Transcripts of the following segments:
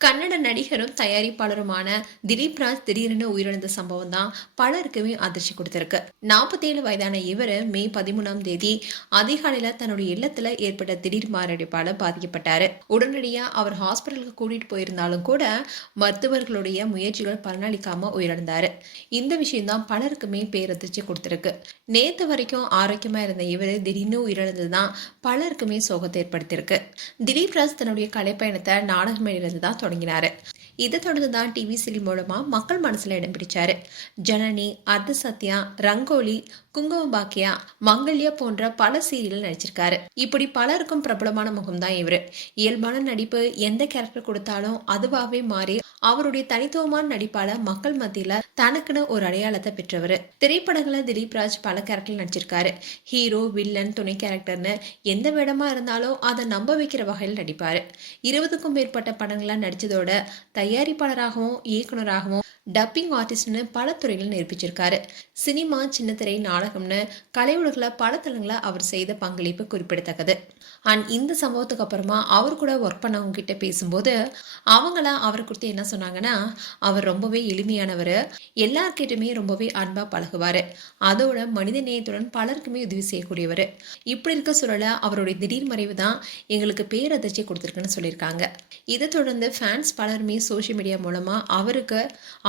கன்னட நடிகரும் தயாரிப்பாளருமான திலீப் ராஜ் திடீரென உயிரிழந்த சம்பவம் தான் பலருக்குமே அதிர்ச்சி கொடுத்திருக்கு. 47 வயதான இவர் மே 13ஆம் தேதி அதிகாலையில தன்னுடைய இல்லத்துல ஏற்பட்ட திடீர் மாரடைப்பால பாதிக்கப்பட்டாரு. உடனடியா அவர் ஹாஸ்பிட்டலுக்கு கூட்டிட்டு போயிருந்தாலும் கூட மருத்துவர்களுடைய முயற்சிகள் பலனளிக்காம உயிரிழந்தாரு. இந்த விஷயம் தான் பலருக்குமே பேரதிர்ச்சி கொடுத்திருக்கு. நேத்து வரைக்கும் ஆரோக்கியமா இருந்த இவர் திடீர்னு உயிரிழந்ததுதான் பலருக்குமே சோகத்தை ஏற்படுத்தியிருக்கு. திலீப் ராஜ் தன்னுடைய கலைப்பயணத்தை நாடக மேலிருந்து தான் தொடங்கினாரு. இதை தொடர்ந்துதான் டிவி சீரியல் மூலமா மக்கள் மனசுல இடம் பிடிச்சாரு. ஜனனி, அர்த்த சத்யா, ரங்கோலி, குங்குமம் பாக்கியா, மங்கல்யா போன்ற பல சீரியல் நடிச்சிருக்காரு. இப்படி பலருக்கும் பிரபலமான முகம் தான் இவரு. இயல்பான நடிப்பு, எந்த கேரக்டர் கொடுத்தாலும் அதுவாவே மாறி அவருடைய தனித்துவமான நடிப்பால மக்கள் மத்தியில தனக்குன்னு ஒரு அடையாளத்தை பெற்றவர். திரைப்படங்களை திலீப் ராஜ் பல கேரக்டர் நடிச்சிருக்காரு. ஹீரோ, வில்லன், துணை கேரக்டர்னு எந்த வேடமா இருந்தாலும் அதை நம்ப வைக்கிற வகையில் நடிப்பாரு. 20க்கும் மேற்பட்ட படங்களா நடிச்சதோட தயாரிப்பாளராகவும் இயக்குனராகவும் டப்பிங் ஆர்டிஸ்ட்னு பல துறைகள் நிரூபிச்சிருக்காரு. சினிமா, சின்னத்திரை, நாடகம்னு கலை உலகில் பல தளங்களை அவர் செய்த பங்களிப்பு குறிப்பிடத்தக்கது. அண்ட் இந்த சம்பவத்துக்கு அப்புறமா அவர் கூட ஒர்க் பண்ணவங்க கிட்ட பேசும்போது அவங்கள அவரை குறித்து என்ன சொன்னாங்கன்னா, அவர் ரொம்பவே எளிமையானவர், எல்லார்கிட்டுமே ரொம்பவே அன்பா பழகுவாரு, அதோட மனித நேயத்துடன் பலருக்குமே உதவி செய்யக்கூடியவர். இப்படி இருக்க சூழல அவருடைய திடீர் மறைவு தான் எங்களுக்கு பேரதிர்ச்சி கொடுத்துருக்குன்னு சொல்லியிருக்காங்க. இதை தொடர்ந்து ஃபேன்ஸ் பலருமே சோஷியல் மீடியா மூலமா அவருக்கு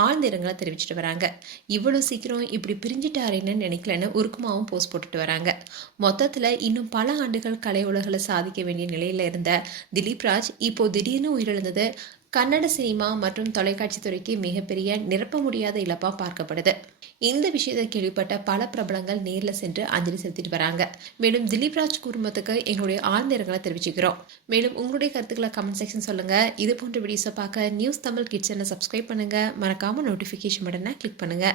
ஆழ்ந்த இரங்கலை தெரிவிச்சிட்டு வராங்க. இவ்வளவு சீக்கிரம் இப்படி பிரிஞ்சிட்டாருன்னு நினைக்கலன்னு உருக்கமாவும் போஸ்ட் போட்டுட்டு வராங்க. மொத்தத்துல இன்னும் பல ஆண்டுகள் கலை உலகில் சாதிக்க வேண்டிய நிலையில இருந்த திலீப் ராஜ் இப்போ திடீர்னு உயிரிழந்தது கன்னட சினிமா மற்றும் தொலைக்காட்சி துறைக்கு மிகப்பெரிய நிரப்ப முடியாத இழப்பா பார்க்கப்படுது. இந்த விஷயத்தை கேள்விப்பட்ட பல பிரபலங்கள் நேர்ல சென்று அஞ்சலி செலுத்திட்டு வராங்க. மேலும் திலீப் ராஜ் குடும்பத்துக்கு எங்களுடைய ஆழ்ந்த இரங்கலை தெரிவிச்சுக்கிறோம். மேலும் உங்களுடைய கருத்துக்களை கமெண்ட் செக்ஷன் சொல்லுங்க. இது போன்ற வீடியோஸை பார்க்க நியூஸ் தமிழ் கிட்ஸ் சப்ஸ்கிரைப் பண்ணுங்க. மறக்காம நோட்டிபிகேஷன் பட்டனை கிளிக் பண்ணுங்க.